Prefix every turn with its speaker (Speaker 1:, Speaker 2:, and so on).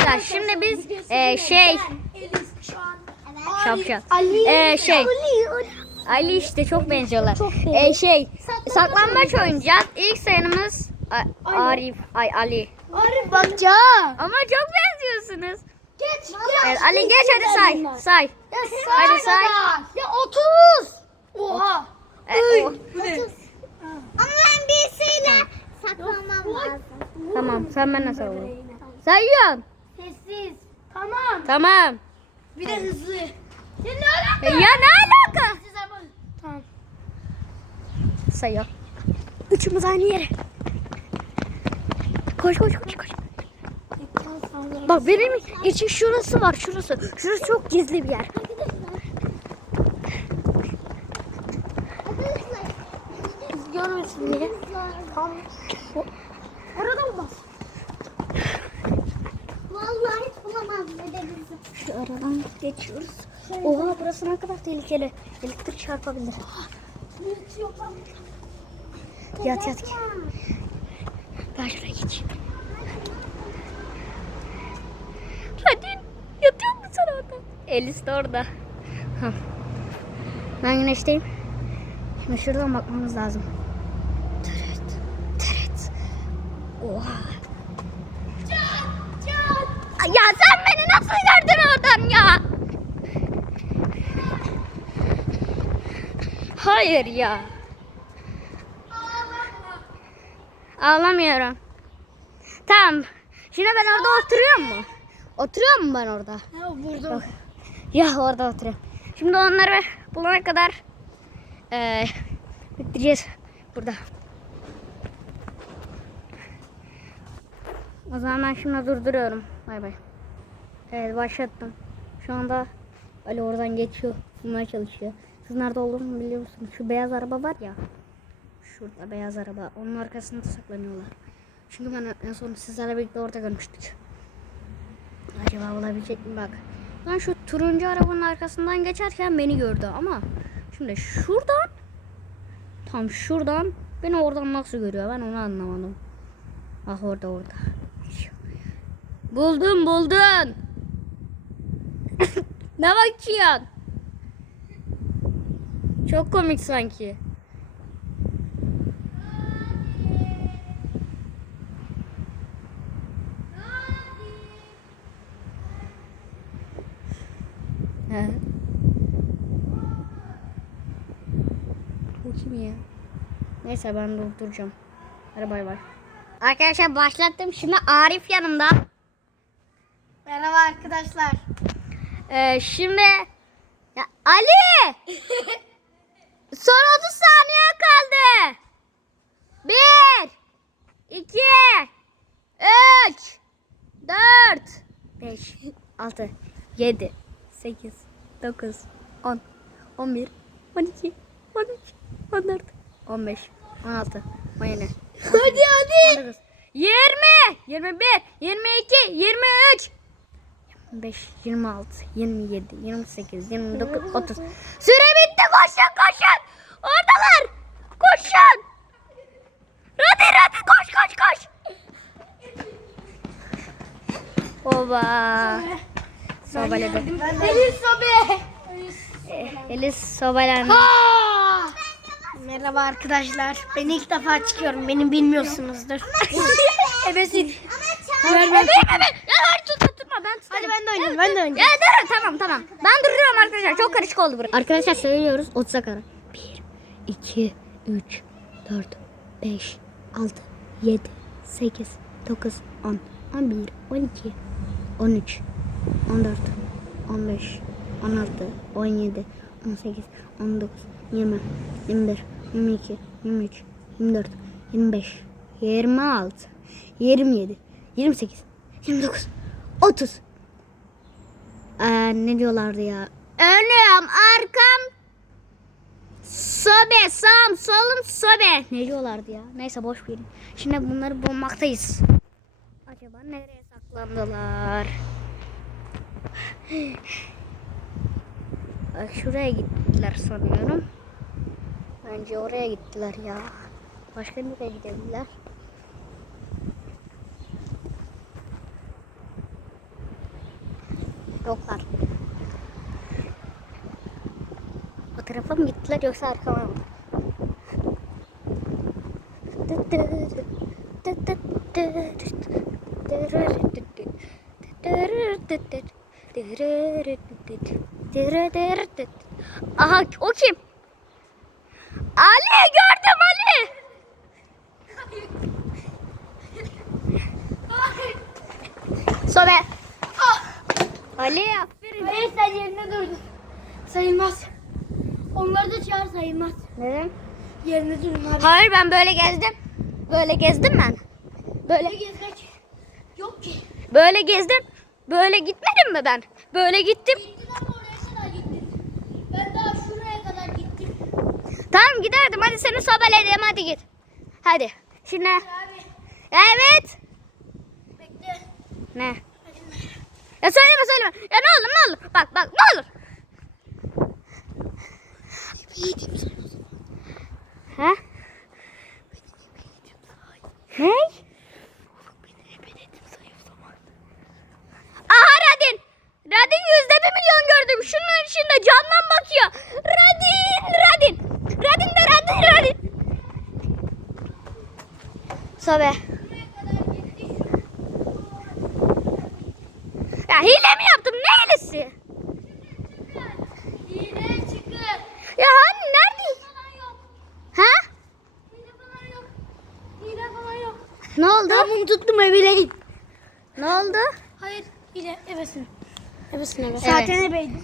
Speaker 1: arkadaşlar şimdi biz e, şey şapşal e, şey Ali işte çok benziyorlar. E, şey saklanmaç oynayacağız. İlk sayımız Arif ay Ali.
Speaker 2: Arif bakca.
Speaker 1: Ama çok benziyorsunuz. Geç, geç. Ali geç hadi say. Say. hadi say.
Speaker 2: Ya 30. Oha. E, o, Ama ben birisiyle saklanmam lazım.
Speaker 1: Tamam sen bana savun. Sayıyorum.
Speaker 2: Sessiz. Tamam. Tamam. Bir de hızlı. Ya ne alaka?
Speaker 1: Ya ne alaka? Sessiz ama. Tamam. Sayıyor. Üçümüz aynı yere. Koş koş koş koş. Bak benim için şurası var şurası. Şurası çok gizli bir yer. Görmesin diye. Tam Şu aradan geçiyoruz. Oha burası ne kadar tehlikeli. Elektrik çarpabilir. Yat yat. Ben şuraya geçeyim. Hadi yatıyor musun orada? Elis de orada. Ben güneşteyim. Şimdi şuradan bakmamız lazım. Teret. Teret. Oha.
Speaker 2: Can, can.
Speaker 1: Ya sen beni nasıl gördün? lan ya. Hayır ya. Ağlamıyorum. Tamam. Şimdi ben orada oturuyor mu? Oturuyor mu ben orada? Ya burada. Ya orada oturuyorum. Şimdi onları bulana kadar ee, bitireceğiz burada. O zaman ben şimdi durduruyorum. Bay bay. Evet başlattım. Şu anda Ali oradan geçiyor. Bulmaya çalışıyor. Siz nerede olduğunu biliyor musunuz? Şu beyaz araba var ya. Şurada beyaz araba. Onun arkasında saklanıyorlar. Çünkü ben en son sizlerle birlikte orada görmüştük. Acaba olabilecek mi bak. Ben şu turuncu arabanın arkasından geçerken beni gördü ama şimdi şuradan tam şuradan beni oradan nasıl görüyor ben onu anlamadım. Ah orada orada. Buldum buldum. Ne bakıyorsun? Çok komik sanki. Bu kim ya? Neyse ben durduracağım. Hadi bay bay. Arkadaşlar başlattım. Şimdi Arif yanımda.
Speaker 2: Merhaba arkadaşlar.
Speaker 1: Ee, şimdi ya, Ali son 30 saniye kaldı. 1 2 3 4 5 6 7 8 9 10 11 12 13 14 15 16 17
Speaker 2: Hadi hadi. 19,
Speaker 1: 20 21 22 23 25, 26, 27, 28, 29, 30. Süre bitti koşun koşun. Oradalar. Koşun. Hadi hadi koş koş koş. Oba. Sobalebe.
Speaker 2: Elis sobe.
Speaker 1: Elis sobalendi.
Speaker 2: Merhaba arkadaşlar. Ben ilk defa çıkıyorum. Beni bilmiyorsunuzdur. evet. Evet.
Speaker 1: Evet. Evet. Evet. Ama ben
Speaker 2: tutarım. Hadi ben de oynayayım. Ben de oynayayım.
Speaker 1: Ya dur tamam tamam. Ben duruyorum arkadaşlar. Çok karışık oldu burası. Arkadaşlar sayıyoruz 30'a kadar. 1, 2, 3, 4, 5, 6, 7, 8, 9, 10, 11, 12, 13, 14, 15, 16, 17, 18, 19, 20, 21, 22, 23, 24, 25, 26, 27, 28, 29, 30. Ee, ne diyorlardı ya? Önüm, arkam, sobe, sağım, solum, sobe. Ne diyorlardı ya? Neyse boş verin. Şimdi bunları bulmaktayız. Acaba nereye saklandılar? Ay, şuraya gittiler sanıyorum. Bence oraya gittiler ya. Başka nereye gidebilirler? Yoklar. O tarafa mı gittiler yoksa arkama mı? Aha o kim? Ali gördüm Ali. Sobe. Ali
Speaker 2: aferin. Hayır sen yerine durdun. Sayılmaz. Onları da çağır sayılmaz. Neden? Yerine durun abi.
Speaker 1: Hayır ben böyle gezdim. Böyle gezdim ben.
Speaker 2: Böyle, gezmek yok ki.
Speaker 1: Böyle gezdim. Böyle gitmedim mi ben? Böyle gittim.
Speaker 2: Gittin ama oraya kadar gittin. Ben daha şuraya kadar gittim.
Speaker 1: Tamam giderdim. Hadi seni sobeledim. Hadi git. Hadi. Şimdi. Hayır, evet. Bekle. Ne? Ya söyleme söyleme. Ya ne olur ne olur. Bak bak ne olur. Ha? Ne? Aha Radin. Radin yüzde bir milyon gördüm. Şunun içinde camdan bakıyor. Radin, Radin. Radin de Radin, Radin. Sobe. Ya hile mi yaptım? Ne hilesi?
Speaker 2: Hile çıkır.
Speaker 1: Ya hani nerede? Ha?
Speaker 2: Hile falan yok. Hile falan yok. Ne oldu? Ben bunu tuttum evine git. Ne oldu? Hayır hile evesin. Evesin
Speaker 1: evesin. Zaten ebeydim.